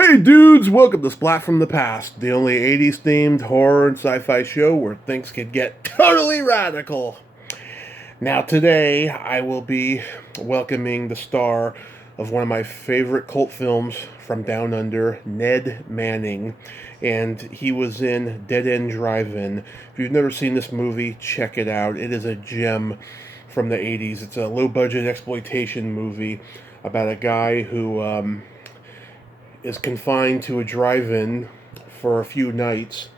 Hey dudes, welcome to Splat from the Past, the only 80s themed horror and sci-fi show where things can get totally radical. Now today I will be welcoming the star of one of my favorite cult films from Down Under, Ned Manning, and he was in Dead End Drive-In. If you've never seen this movie, check it out. It is a gem from the 80s. It's a low-budget exploitation movie about a guy who is confined to a drive-in for a few nights,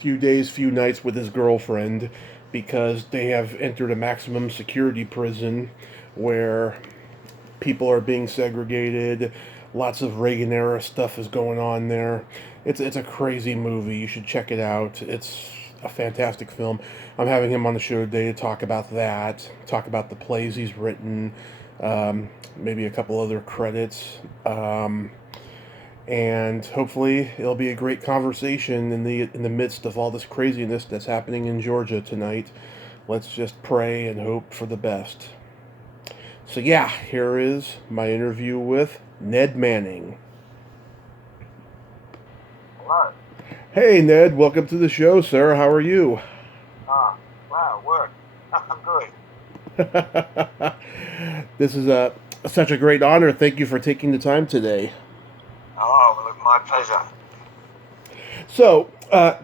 few days, few nights with his girlfriend because they have entered a maximum security prison where people are being segregated. Lots of Reagan era stuff is going on there. It's a crazy movie. You should check it out. It's a fantastic film. I'm having him on the show today to talk about that, talk about the plays he's written, maybe a couple other credits. And hopefully it'll be a great conversation in the midst of all this craziness that's happening in Georgia tonight. Let's just pray and hope for the best. So yeah, here is my interview with Ned Manning. Hello. Hey Ned, welcome to the show, sir. How are you? Wow, work. I'm good. This is such a great honor. Thank you for taking the time today. Oh, look, my pleasure. So,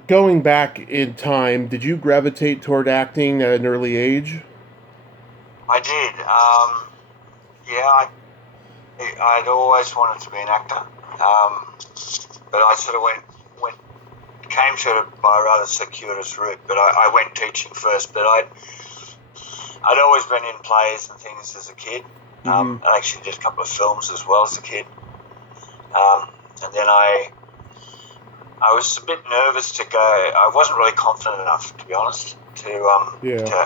going back in time, did you gravitate toward acting at an early age? I did. I'd always wanted to be an actor. But I sort of came to it by a rather circuitous route. But I went teaching first. But I'd always been in plays and things as a kid. I actually did a couple of films as well as a kid. And then I was a bit nervous to go. I wasn't really confident enough, to be honest, to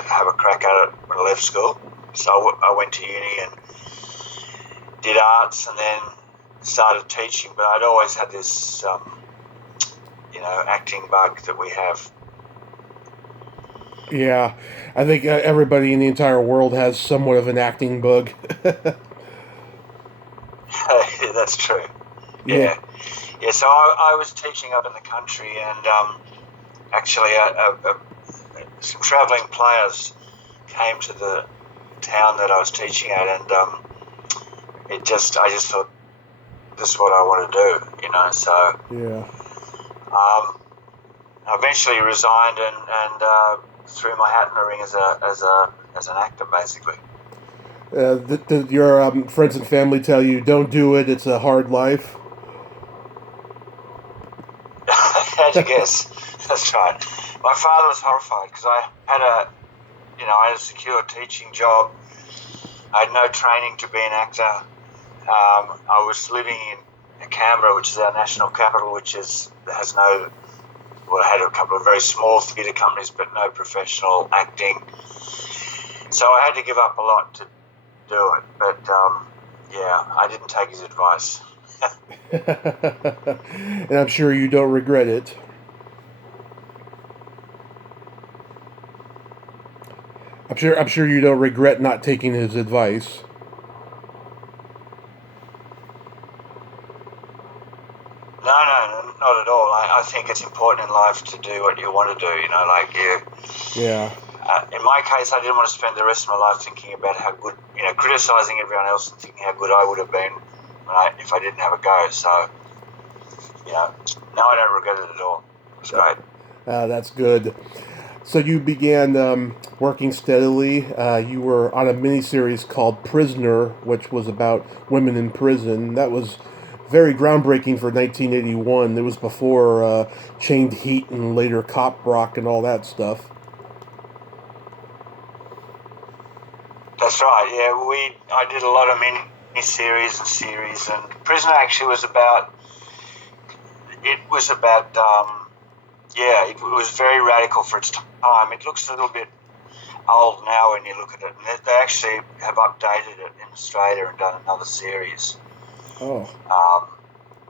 have a crack at it when I left school. So I went to uni and did arts, and then started teaching. But I'd always had this, acting bug that we have. Yeah, I think everybody in the entire world has somewhat of an acting bug. That's true. Yeah. So I was teaching up in the country, and actually some travelling players came to the town that I was teaching at, and I just thought, this is what I want to do, So I eventually resigned and threw my hat in the ring as an actor, basically. Your friends and family tell you, don't do it, it's a hard life? How'd you guess? That's right. My father was horrified because I had a secure teaching job. I had no training to be an actor. I was living in Canberra, which is our national capital, which had a couple of very small theatre companies, but no professional acting. So I had to give up a lot to do it. But I didn't take his advice. And I'm sure you don't regret it. I'm sure you don't regret not taking his advice. No, not at all. I think it's important in life to do what you want to do. Yeah. In my case, I didn't want to spend the rest of my life thinking about how good, criticising everyone else and thinking how good I would have been if I didn't have a go. So, no, I don't regret it at all. It's great. That's good. So you began working steadily. You were on a miniseries called Prisoner, which was about women in prison. That was very groundbreaking for 1981. It was before Chained Heat and later Cop Rock and all that stuff. That's right. Yeah, I did a lot of mini-series and series, and Prisoner actually was about. It was very radical for its time. It looks a little bit old now when you look at it, and they actually have updated it in Australia and done another series. Oh.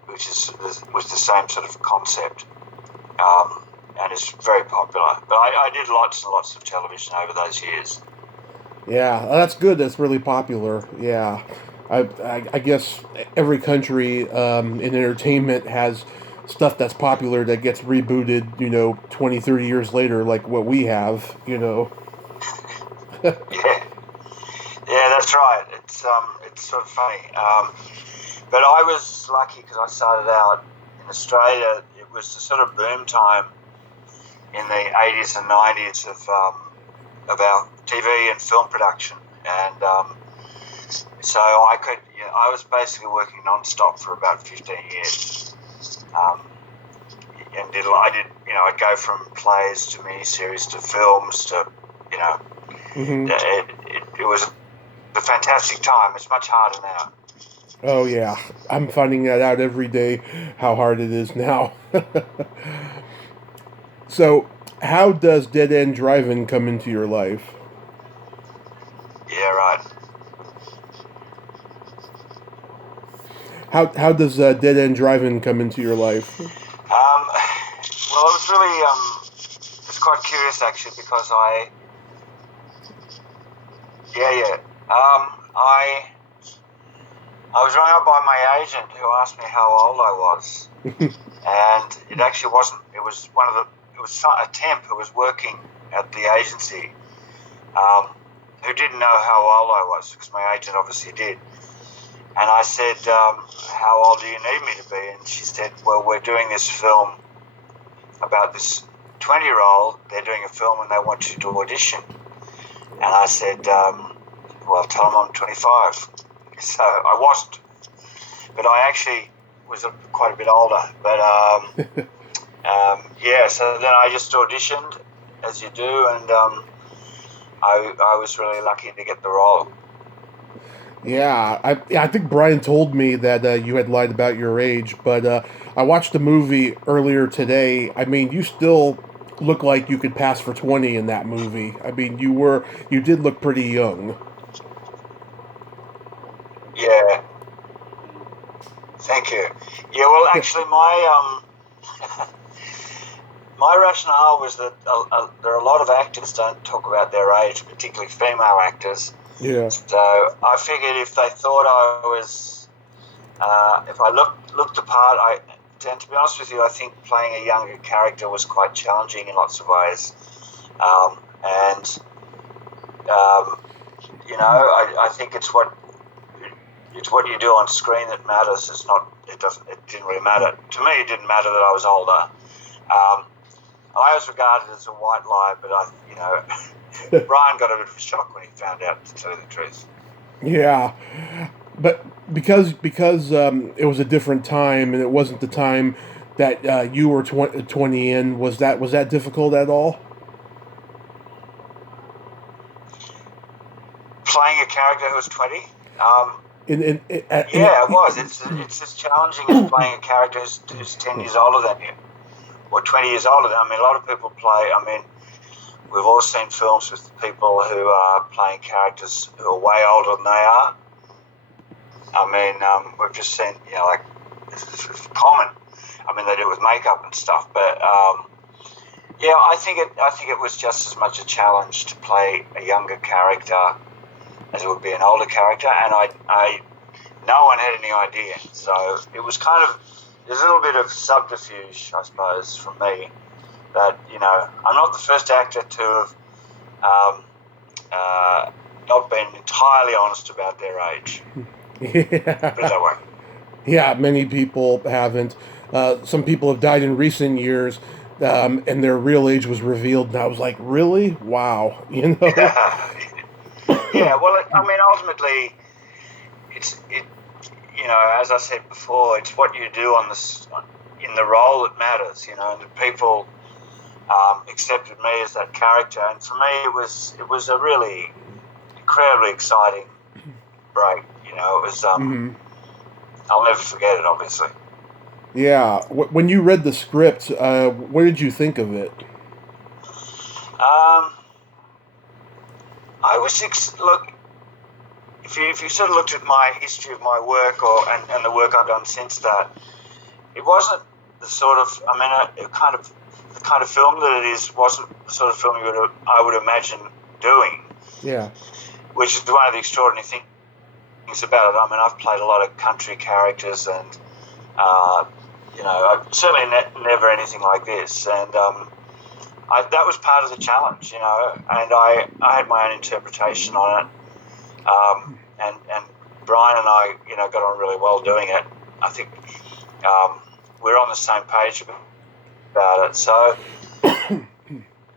Which is with the same sort of concept, and it's very popular. But I did lots and lots of television over those years. Yeah, that's good. That's really popular. Yeah. I guess every country in entertainment has stuff that's popular that gets rebooted, 20, 30 years later, like what we have, Yeah, yeah, that's right. It's sort of funny. But I was lucky because I started out in Australia. It was the sort of boom time in the 80s and 90s of our TV and film production, and so I was basically working non-stop for about 15 years, and I'd go from plays to miniseries to films to, Hmm. it was a fantastic time. It's much harder now. Oh yeah, I'm finding that out every day, how hard it is now. So, how does Dead End Drive-In come into your life? Yeah, right. How does Dead End Drive-In come into your life? Well, it was really it's quite curious actually because yeah. I was rung up by my agent who asked me how old I was, and it actually wasn't. It was a temp who was working at the agency, who didn't know how old I was because my agent obviously did. And I said, "How old do you need me to be?" And she said, "Well, we're doing this film about this 20-year-old. They're doing a film and they want you to audition." And I said, "Well, tell them I'm 25." So I wasn't, but I actually was quite a bit older. But yeah, so then I just auditioned, as you do, and I was really lucky to get the role. Yeah, I think Brian told me that you had lied about your age, but I watched the movie earlier today. I mean, you still look like you could pass for 20 in that movie. I mean, you did look pretty young. Yeah, thank you. Yeah, well, actually, my rationale was that there are a lot of actors don't talk about their age, particularly female actors. Yeah. So I figured if they thought I was, if I looked the part, and to be honest with you, I think playing a younger character was quite challenging in lots of ways. And I think it's what you do on screen that matters. It didn't really matter to me. It didn't matter that I was older. I was regarded as a white lie, but Brian got a bit of a shock when he found out, to tell you the truth. Yeah, but because it was a different time and it wasn't the time that you were 20 in, was that difficult at all? Playing a character who was 20. In Yeah, it was. It's as challenging as playing a character who's 10 years older than you, or 20 years older than. I mean, a lot of people play. I mean, we've all seen films with people who are playing characters who are way older than they are. I mean, we've just seen, like, it's common. I mean, they do it with makeup and stuff, but yeah, I think it was just as much a challenge to play a younger character as it would be an older character, and no one had any idea. So it was there's a little bit of subterfuge, I suppose, from me that, I'm not the first actor to have not been entirely honest about their age. Put it that Yeah. way. Yeah, many people haven't. Some people have died in recent years, and their real age was revealed, and I was like, really? Wow, Yeah, yeah. Well, I mean, ultimately, as I said before, it's what you do in the role that matters. And the people accepted me as that character, and for me, it was a really incredibly exciting break. It was. Mhm. I'll never forget it, obviously. Yeah. When you read the script, what did you think of it? Um, I was look. If you sort of looked at my history of my work and the work I've done since that, it wasn't the sort of the kind of film that it is wasn't the sort of film I would imagine doing, Yeah. which is one of the extraordinary things things about it. I mean, I've played a lot of country characters, and I've certainly never anything like this, and that was part of the challenge, and I had my own interpretation on it, and Brian and I, got on really well doing it. I think we're on the same page about it. So, yeah,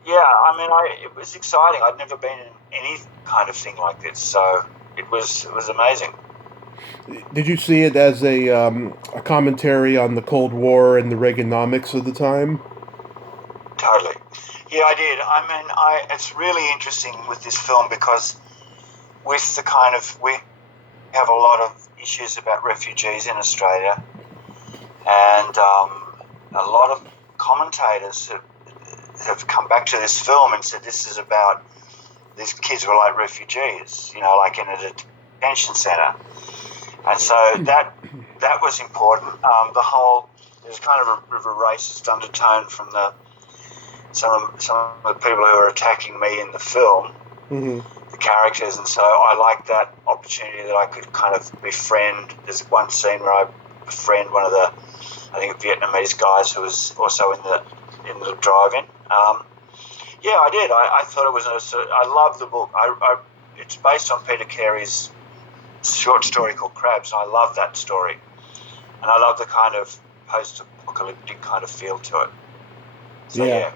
I mean, it was exciting. I'd never been in any kind of thing like this, so it was amazing. Did you see it as a commentary on the Cold War and the Reaganomics of the time? Totally. Yeah, I did. I mean, it's really interesting with this film because with the kind of, we have a lot of issues about refugees in Australia, and a lot of commentators have come back to this film and said this is about, these kids were like refugees, like in a detention centre. And so that was important. There's kind of a racist undertone from some of the people who are attacking me in the film, the characters, and so I liked that opportunity that I could kind of befriend. There's one scene where I befriend one of the, I think, Vietnamese guys who was also in the drive-in. Yeah, I did. I thought it was. I love the book. It's based on Peter Carey's short story called Crabs, and I love that story, and I love the kind of post-apocalyptic kind of feel to it. So, yeah.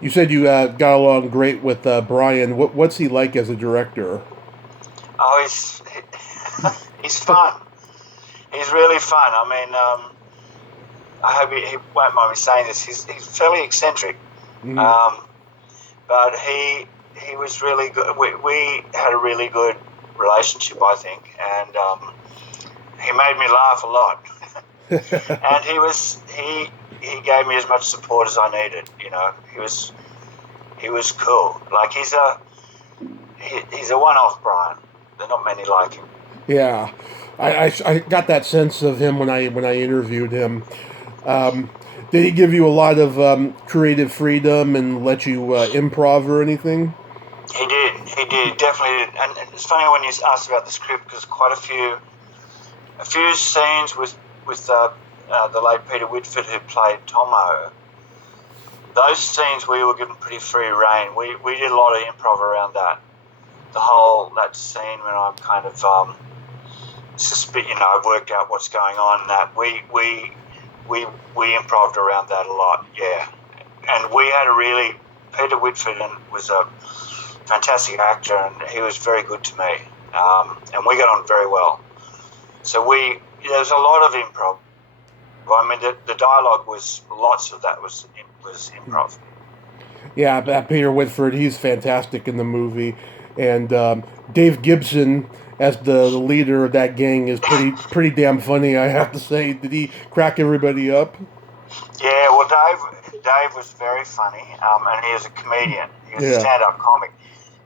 You said you got along great with Brian. What's he like as a director? Oh, he's fun. He's really fun. I mean, I hope he won't mind me saying this. He's fairly eccentric, but he was really good. We had a really good relationship, I think, and he made me laugh a lot. And he gave me as much support as I needed. He was cool. Like he's a one-off Brian. There are not many like him. Yeah, I got that sense of him when I interviewed him. Did he give you a lot of creative freedom and let you improv or anything? He did, definitely did. And it's funny when you asked about the script, because quite a few scenes with the late Peter Whitford, who played Tomo, those scenes we were given pretty free rein. We did a lot of improv around that. That scene when I'm kind of I've worked out what's going on, and that we improved around that a lot, yeah. And we had Peter Whitford was a fantastic actor, and he was very good to me, and we got on very well. So there's a lot of improv. I mean, the dialogue lots of that was improv. Yeah, Peter Whitford, he's fantastic in the movie, and Dave Gibson as the leader of that gang is pretty damn funny, I have to say. Did he crack everybody up? Yeah, well, Dave was very funny, and he was a comedian. He was a stand-up comic,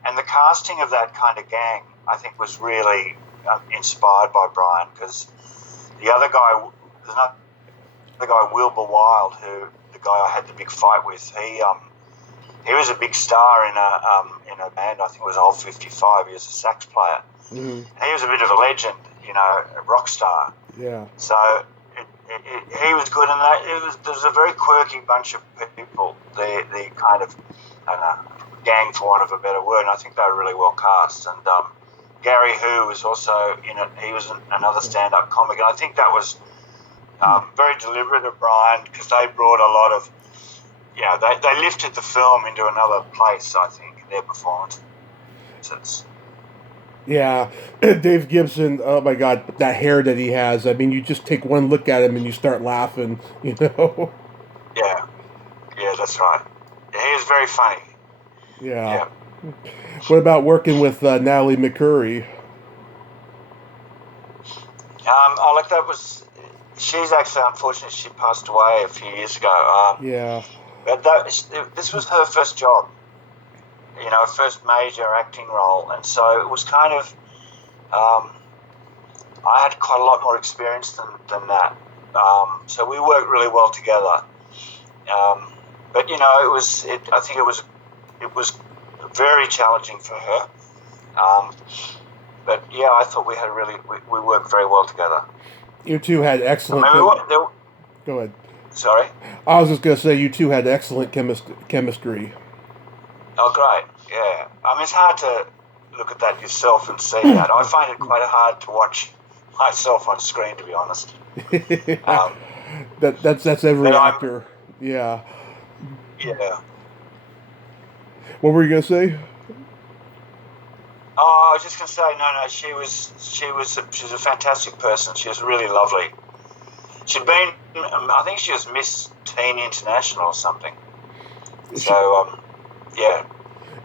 and the casting of that kind of gang, I think, was really inspired by Brian, because the other guy, Wilbur Wilde, the guy I had the big fight with, he was a big star in a band. I think it was Old 55. He was a sax player. And he was a bit of a legend, a rock star. Yeah. So he was good in that. There was a very quirky bunch of people. The kind of, I don't know, gang, for want of a better word. And I think they were really well cast. And Gary Hu was also in it. He was another stand-up comic, and I think that was very deliberate of Brian, because they brought a lot of, they lifted the film into another place, I think, in their performances. Yeah, Dave Gibson, oh my God, that hair that he has. I mean, you just take one look at him and you start laughing, Yeah, that's right. Yeah, he was very funny. Yeah. What about working with Natalie McCurry? She's actually, unfortunately, she passed away a few years ago. But this was her first job, first major acting role. And so it was kind of, I had quite a lot more experience than that. So we worked really well together. But, I think it was very challenging for her. but yeah, I thought we worked very well together. You two had excellent. I mean, Go ahead. Sorry. I was just gonna say you two had excellent chemistry. Oh, great. Yeah. I mean, it's hard to look at that yourself and see that. I find it quite hard to watch myself on screen, to be honest. That's every actor. Yeah. Yeah. What were you gonna say? Oh, I was just gonna say, no. She's a fantastic person. She was really lovely. She'd been, I think she was Miss Teen International or something. So, yeah.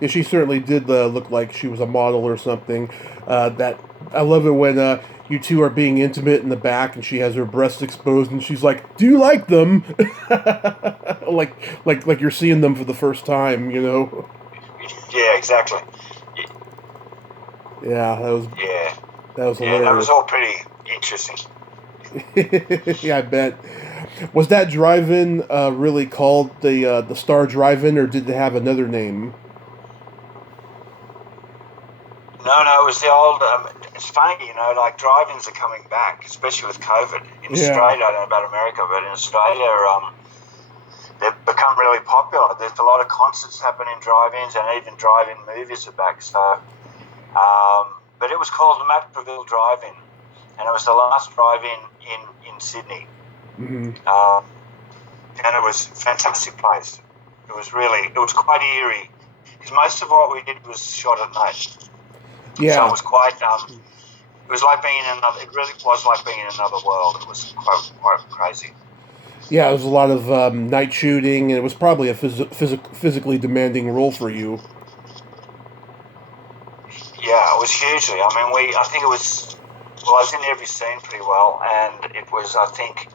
Yeah, she certainly did look like she was a model or something. That I love it when you two are being intimate in the back, and she has her breasts exposed, and she's like, "Do you like them?" like you're seeing them for the first time, you know? Yeah, exactly. Yeah, that was hilarious. Yeah, that was all pretty interesting. Yeah, I bet. Was that drive-in really called the Star Drive-In, or did it have another name? No, it was the old. It's funny, you know, like drive-ins are coming back, especially with COVID. In Australia, I don't know about America, but in Australia, they've become really popular. There's a lot of concerts happen in drive-ins, and even drive-in movies are back. So, but it was called the Mapreville Drive-In, and it was the last drive-in in Sydney. Mm-hmm. And it was a fantastic place. It was quite eerie, because most of what we did was shot at night. Yeah. So it was quite. It was like being in another. It really was like being in another world. It was quite crazy. Yeah, it was a lot of night shooting, and it was probably a physically demanding role for you. Yeah, it was hugely. I mean, I think it was. Well, I was in every scene pretty well, and it was. I think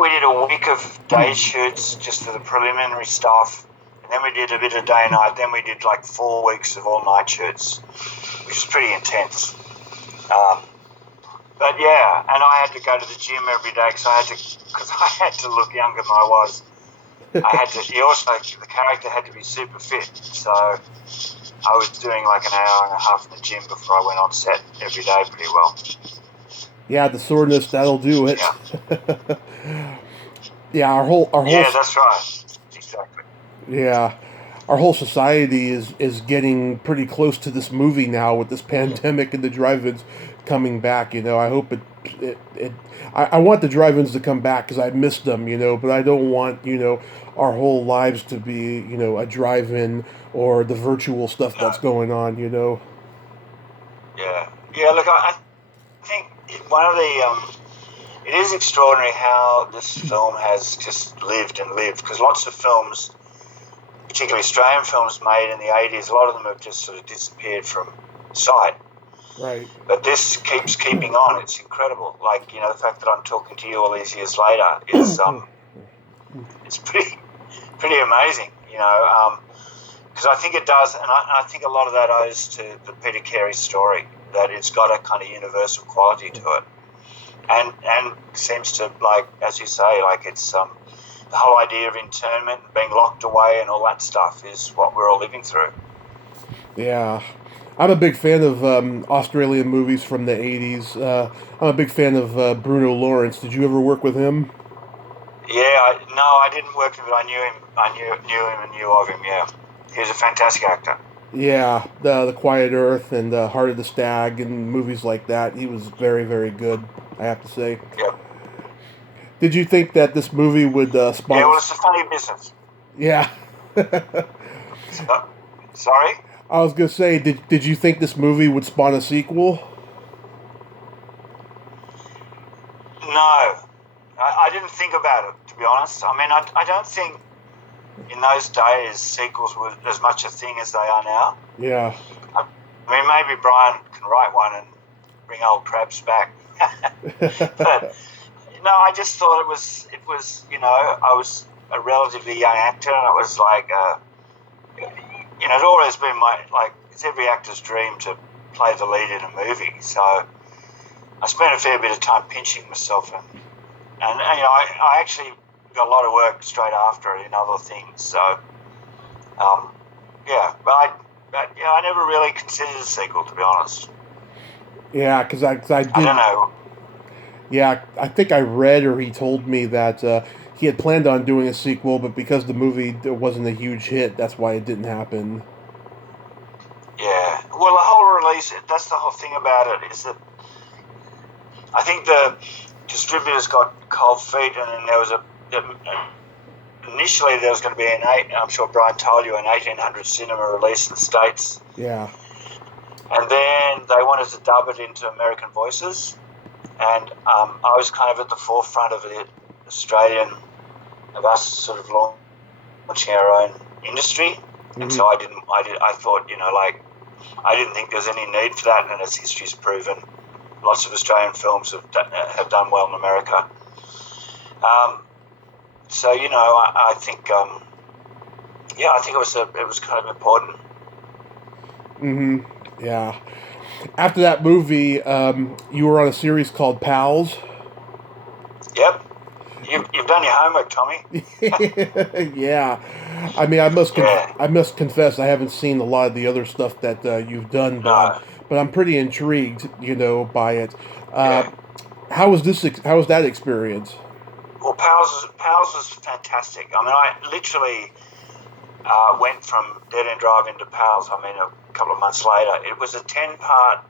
we did a week of day shoots just for the preliminary stuff. And then we did a bit of day and night. Then we did like 4 weeks of all night shoots, which was pretty intense. But yeah, and I had to go to the gym every day because I had to look younger than I was. The character had to be super fit. So I was doing like an hour and a half in the gym before I went on set every day pretty well. Yeah, the soreness, that'll do it. Yeah. Yeah, our whole. Yeah, that's right. Exactly. Yeah, our whole society is getting pretty close to this movie now with this pandemic and the drive-ins coming back. You know, I hope I want the drive-ins to come back because I missed them. You know, but I don't want our whole lives to be a drive-in or the virtual stuff that's going on. You know. Yeah. Look, I think one of the it is extraordinary how this film has just lived and lived, because lots of films, particularly Australian films made in the 80s, a lot of them have just sort of disappeared from sight. Right. But this keeps keeping on. It's incredible. Like, the fact that I'm talking to you all these years later is it's pretty amazing, because I think it does, and I think a lot of that owes to the Peter Carey story, that it's got a kind of universal quality to it. And seems to, like, as you say, like it's the whole idea of internment and being locked away and all that stuff is what we're all living through. Yeah. I'm a big fan of Australian movies from the 80s. I'm a big fan of Bruno Lawrence. Did you ever work with him? Yeah, I didn't work with him, but I knew him. I knew him and knew of him, yeah. He was a fantastic actor. Yeah, the Quiet Earth and Heart of the Stag and movies like that. He was very, very good, I have to say. Yep. Did you think that this movie would spawn... Yeah, well, it's a funny business. Yeah. Sorry? I was going to say, did you think this movie would spawn a sequel? No. I didn't think about it, to be honest. I mean, I don't think in those days sequels were as much a thing as they are now. Yeah. I mean, maybe Brian can write one and bring old Krabs back. But no, I just thought it was I was a relatively young actor, and it was like it always been it's every actor's dream to play the lead in a movie. So I spent a fair bit of time pinching myself, and I actually got a lot of work straight after it in other things. So but But yeah, I never really considered a sequel, to be honest. Yeah, because I did. I don't know. Yeah, I think I read or he told me that he had planned on doing a sequel, but because the movie wasn't a huge hit, that's why it didn't happen. Yeah. Well, the whole release, that's the whole thing about it, is that I think the distributors got cold feet, and then there was initially there was going to be I'm sure Brian told you, an 1800 cinema release in the States. Yeah. And then they wanted to dub it into American voices. And I was kind of at the forefront of the Australian, of us sort of launching our own industry. Mm-hmm. And so I thought, I didn't think there's any need for that. And as history's proven, lots of Australian films have done well in America. So, I think, I think it was kind of important. Mm-hmm. Yeah. After that movie, you were on a series called Pals. Yep. You've done your homework, Tommy. Yeah. I mean, I must confess, I haven't seen a lot of the other stuff that you've done, but I'm pretty intrigued, by it. How was that experience? Well, Powell's was fantastic. I mean, I literally went from Dead End Drive-In to Powell's, a couple of months later. It was a 10-part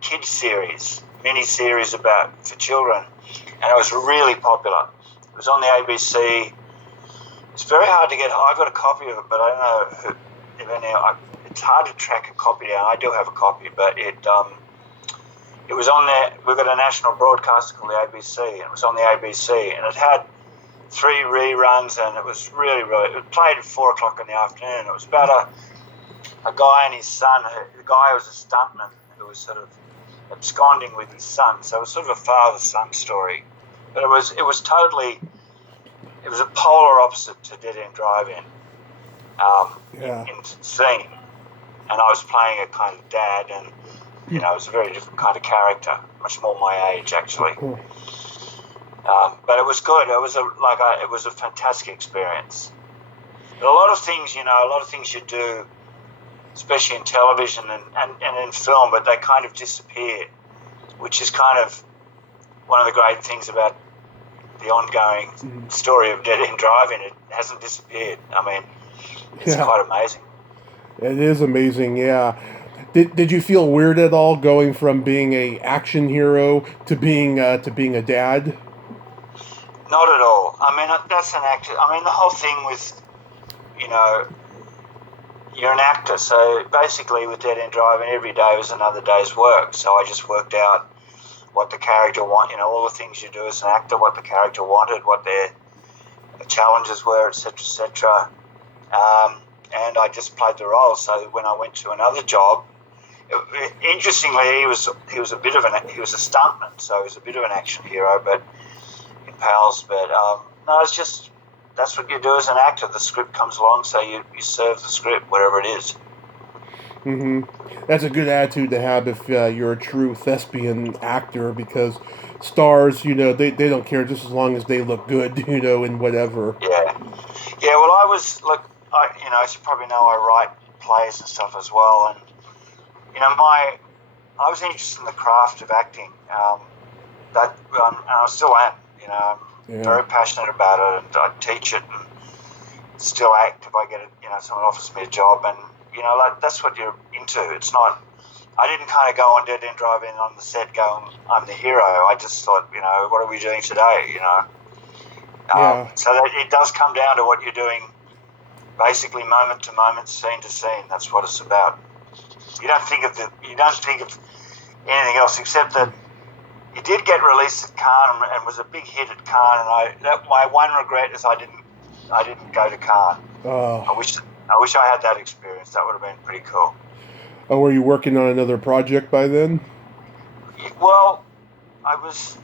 kids series, mini-series for children, and it was really popular. It was on the ABC. It's very hard to get. I got a copy of it, but I don't know it's hard to track a copy down. I do have a copy, but it was on there. We've got a national broadcaster called the ABC, and it was on the ABC, and it had 3 reruns, and it was really, it played at 4 o'clock in the afternoon. It was about a guy and his son. The guy was a stuntman who was sort of absconding with his son, so it was sort of a father-son story. But it was a polar opposite to Dead End Drive-In in theme, and I was playing a kind of dad, and it was a very different kind of character, much more my age actually. Cool. But it was good. It was a fantastic experience. But a lot of things you do, especially in television and in film, but they kind of disappear, which is kind of one of the great things about the ongoing story of Dead End Drive-In. It hasn't disappeared. I mean, it's quite amazing. It is amazing, yeah. Did you feel weird at all going from being a action hero to being a dad? Not at all. I mean, that's an actor. I mean, the whole thing with, you're an actor. So basically with Dead End Drive-In, every day was another day's work. So I just worked out what the character wanted, all the things you do as an actor, what the character wanted, what their challenges were, etc., etc. And I just played the role. So when I went to another job, interestingly, he was a stuntman, so he was a bit of an action hero, but in Powell's. But no, it's just that's what you do as an actor. The script comes along, so you serve the script, whatever it is. Mm-hmm. That's a good attitude to have if you're a true thespian actor, because stars, they don't care just as long as they look good, in whatever. Yeah. Well, as you probably know, I write plays and stuff as well, and I was interested in the craft of acting. And I still am. I'm very passionate about it, and I teach it, and still act if I get it. Someone offers me a job, and that's what you're into. It's not. I didn't kind of go on Dead End Drive-In on the set going, I'm the hero. I just thought, what are we doing today? So that it does come down to what you're doing, basically moment to moment, scene to scene. That's what it's about. You don't think of anything else except that it did get released at Cannes and was a big hit at Cannes. And my one regret is I didn't go to Cannes. Oh. I wish I had that experience. That would have been pretty cool. Oh, were you working on another project by then? Well, I was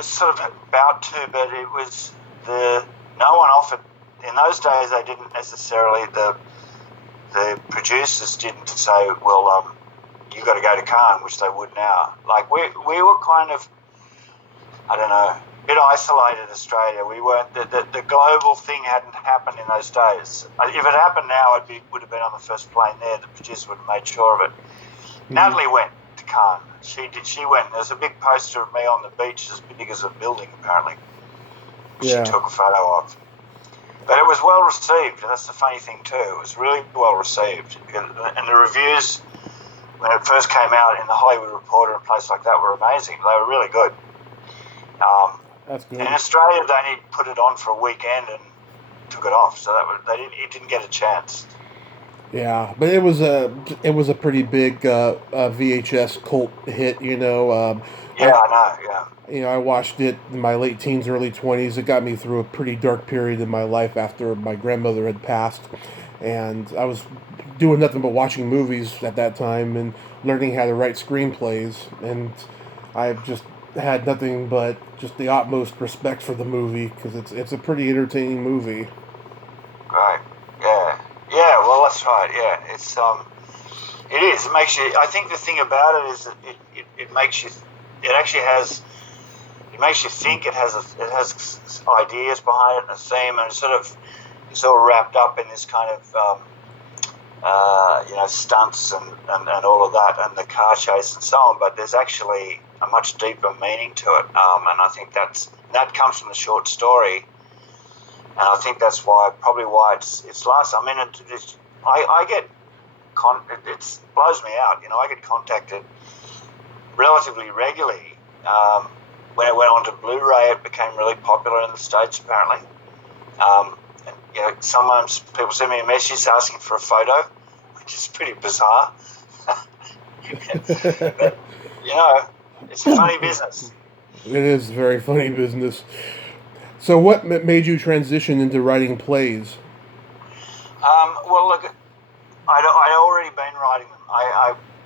sort of about to, but it was no one offered. In those days, they didn't necessarily, the producers didn't say, well, you got to go to Cannes, which they would now. Like, we were kind of, I don't know, bit isolated Australia. We weren't the global thing hadn't happened in those days. If it happened now, would have been on the first plane there. The producer would have made sure of it. Mm-hmm. Natalie went to Cannes. She did. She went. There's a big poster of me on the beach as big as a building, apparently. Yeah. She took a photo of. But it was well received. That's the funny thing too. It was really well received, and the reviews when it first came out in the Hollywood Reporter and places like that were amazing. They were really good. That's good. In Australia, they only put it on for a weekend and took it off, so it didn't get a chance. Yeah, but it was a pretty big VHS cult hit, you know. I know. Yeah. You know, I watched it in my late teens, early 20s. It got me through a pretty dark period in my life after my grandmother had passed, and I was doing nothing but watching movies at that time and learning how to write screenplays, and I've just had nothing but just the utmost respect for the movie because it's a pretty entertaining movie. Right. Yeah. Yeah. Well, that's right. Yeah. It's it is. It makes you. I think the thing about it is that it makes you. It actually has. It makes you think. It has ideas behind it and a theme, and it's all wrapped up in this kind of stunts and all of that, and the car chase and so on. But there's actually a much deeper meaning to it, and I think that comes from the short story, and I think that's probably why it's last. I mean, I get it blows me out. You know, I get contacted relatively regularly. When it went on to Blu-ray, it became really popular in the States, apparently. And, you know, sometimes people send me a message asking for a photo, which is pretty bizarre. But, you know, it's a funny business. It is very funny business. So what made you transition into writing plays? Well, look, I'd already been writing them.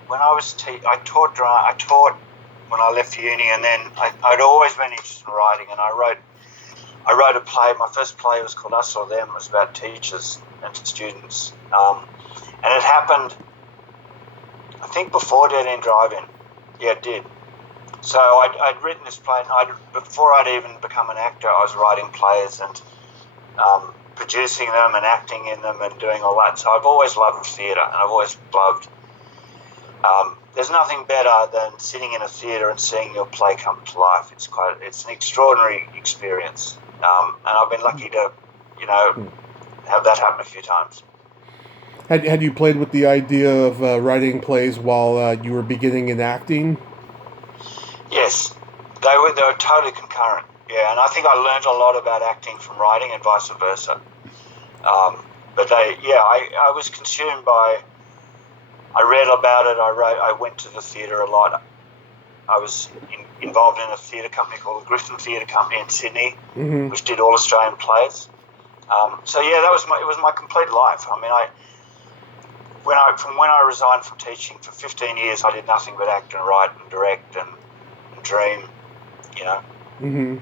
When I was I taught when I left uni, and then I'd always been interested in writing, and I wrote a play. My first play was called Us or Them. It was about teachers and students, and it happened, I think, before Dead End Drive-In. Yeah, it did. So I'd written this play, and before I'd even become an actor, I was writing plays and producing them and acting in them and doing all that. So I've always loved theatre, and I've always loved. There's nothing better than sitting in a theatre and seeing your play come to life. It's an extraordinary experience, and I've been lucky to, you know, have that happen a few times. Had you played with the idea of writing plays while you were beginning in acting? Yes, they were totally concurrent. Yeah, and I think I learned a lot about acting from writing and vice versa. But I was consumed by. I read about it. I went to the theatre a lot. I was involved in a theatre company called the Gibson Theatre Company in Sydney, mm-hmm. which did all Australian plays. So yeah, it was my complete life. I mean, when I resigned from teaching for 15 years, I did nothing but act and write and direct and dream. You know. Mm-hmm.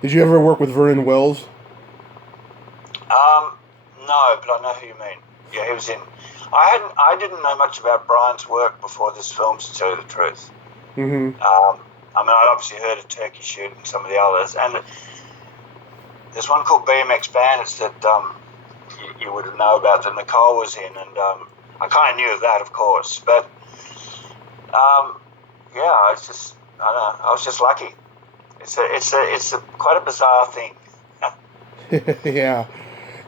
Did you ever work with Vernon Wells? No, but I know who you mean. Yeah, he was in. I didn't know much about Brian's work before this film, to tell you the truth. Mm-hmm. I mean, I'd obviously heard of Turkey Shoot and some of the others, and there's one called BMX Bandits that you would know about that Nicole was in, and I kind of knew of that, of course, but yeah, it's just I don't know. I was just lucky. It's quite a bizarre thing. Yeah,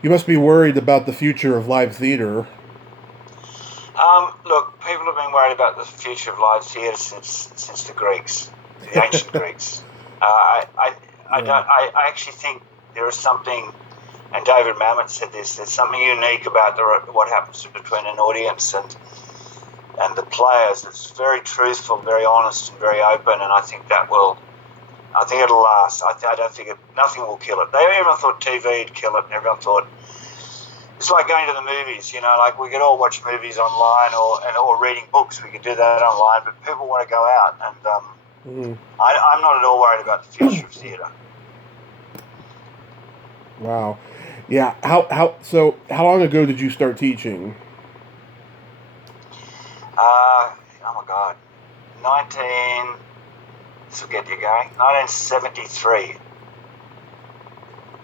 you must be worried about the future of live theatre. Look, people have been worried about the future of live theatre since the Greeks, the ancient Greeks. I actually think there is something, and David Mamet said this. There's something unique about what happens between an audience and the players. It's very truthful, very honest, and very open. And I think it'll last. I don't think nothing will kill it. Everyone thought TV'd kill it, and everyone thought. It's like going to the movies, you know, like we could all watch movies online or reading books. We could do that online, but people want to go out, and I'm not at all worried about the future of theatre. Wow, yeah. How long ago did you start teaching? Oh my God, This will get you going. 1973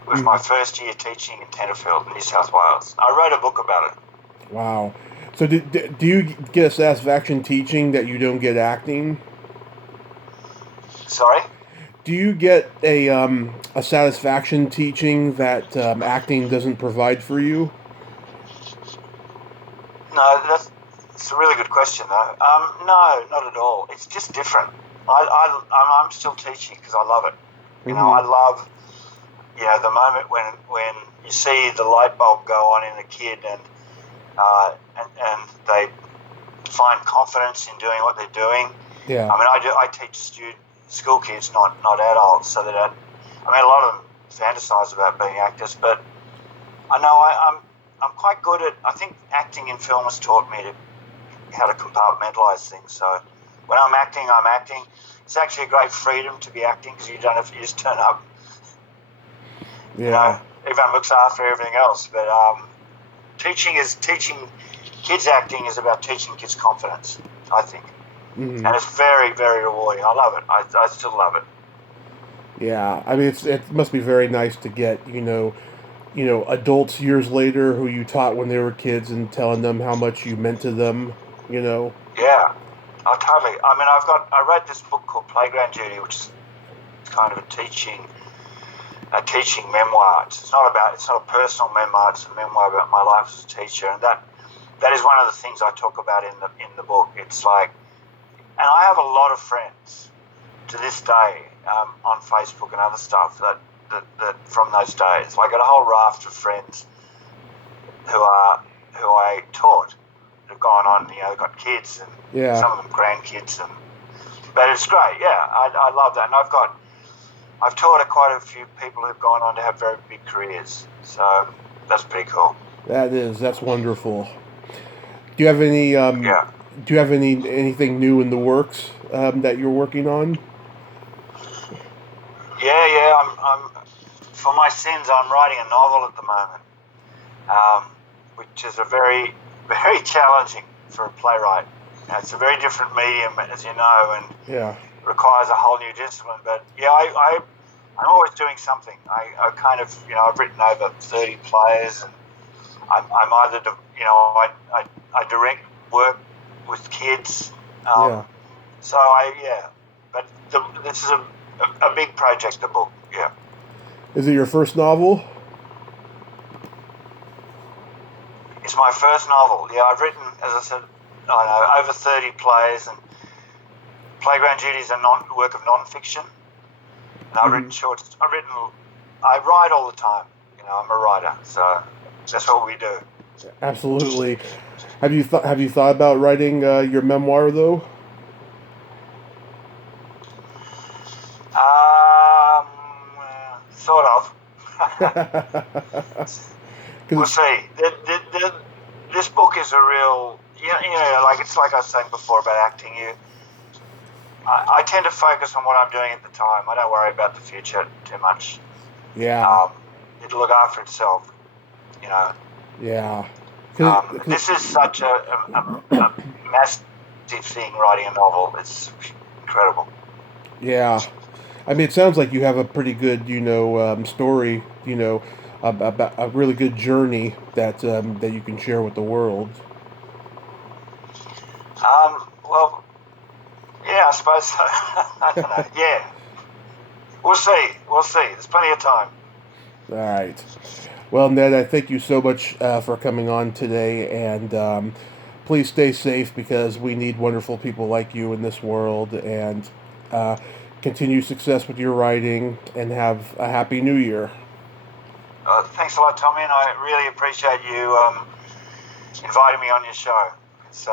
was my first year teaching in Tenterfield, New South Wales. I wrote a book about it. Wow. So do you get a satisfaction teaching that you don't get acting? Sorry? Do you get a satisfaction teaching that acting doesn't provide for you? No, that's a really good question, though. No, not at all. It's just different. I'm still teaching because I love it. You know, I love, the moment when you see the light bulb go on in a kid and they find confidence in doing what they're doing. Yeah. I mean, I teach school kids, not adults, so that a lot of them fantasize about being actors, but I know I'm quite good at. I think acting in film has taught me how to compartmentalize things. So when I'm acting, I'm acting. It's actually a great freedom to be acting because you just turn up. Yeah. You know, everyone looks after everything else, but teaching kids acting is about teaching kids confidence, I think. And it's very, very rewarding. I love it. I still love it. Yeah, I mean, it must be very nice to get adults years later who you taught when they were kids and telling them how much you meant to them. Yeah, totally. I mean, I read this book called Playground Duty, which is kind of a teaching memoir. It's not a personal memoir. It's a memoir about my life as a teacher, and that is one of the things I talk about in the book. It's like. And I have a lot of friends to this day on Facebook and other stuff that from those days. I got a whole raft of friends who I taught that have gone on. They've got kids and some of them grandkids, but it's great. Yeah, I love that, and I've taught quite a few people who've gone on to have very big careers. So that's pretty cool. That's wonderful. Do you have any Do you have anything new in the works that you're working on? Yeah. I'm for my sins. I'm writing a novel at the moment, which is a very, very challenging for a playwright. It's a very different medium, as you know, and requires a whole new discipline. But yeah, I'm always doing something. I kind of I've written over 30 plays, and I'm either I direct work with kids. So but this is a big project, the book. Yeah. Is it your first novel? It's my first novel. Yeah, I've written, as I said, over 30 plays, and Playground Duty is a work of non-fiction. And I've written shorts. I write all the time. I'm a writer, so that's what we do. Absolutely. Have you thought about writing your memoir though? Sort of. We'll see. This book is a real, it's like I was saying before about acting. I tend to focus on what I'm doing at the time. I don't worry about the future too much. Yeah. It'll look after itself. Yeah. This is such a massive thing, writing a novel. It's incredible. Yeah. I mean, it sounds like you have a pretty good, story, about a really good journey that you can share with the world. Well, yeah, I suppose so. I don't know. Yeah. We'll see. There's plenty of time. All right. Well, Ned, I thank you so much for coming on today, and please stay safe because we need wonderful people like you in this world, and continue success with your writing, and have a happy New Year. Thanks a lot, Tommy, and I really appreciate you inviting me on your show. It's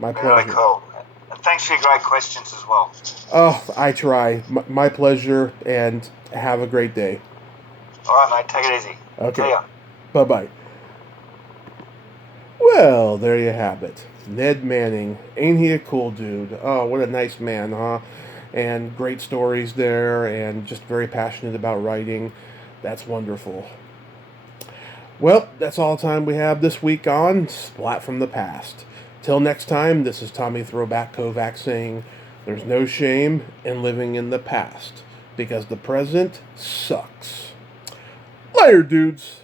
my pleasure. Really cool. And thanks for your great questions as well. Oh, I try. My pleasure, and have a great day. All right, mate. Take it easy. Okay. See ya. Bye-bye. Well, there you have it. Ned Manning. Ain't he a cool dude? Oh, what a nice man, huh? And great stories there, and just very passionate about writing. That's wonderful. Well, that's all the time we have this week on Splat from the Past. Till next time, this is Tommy Throwback Kovac saying There's no shame in living in the past, because the present sucks. Later, dudes.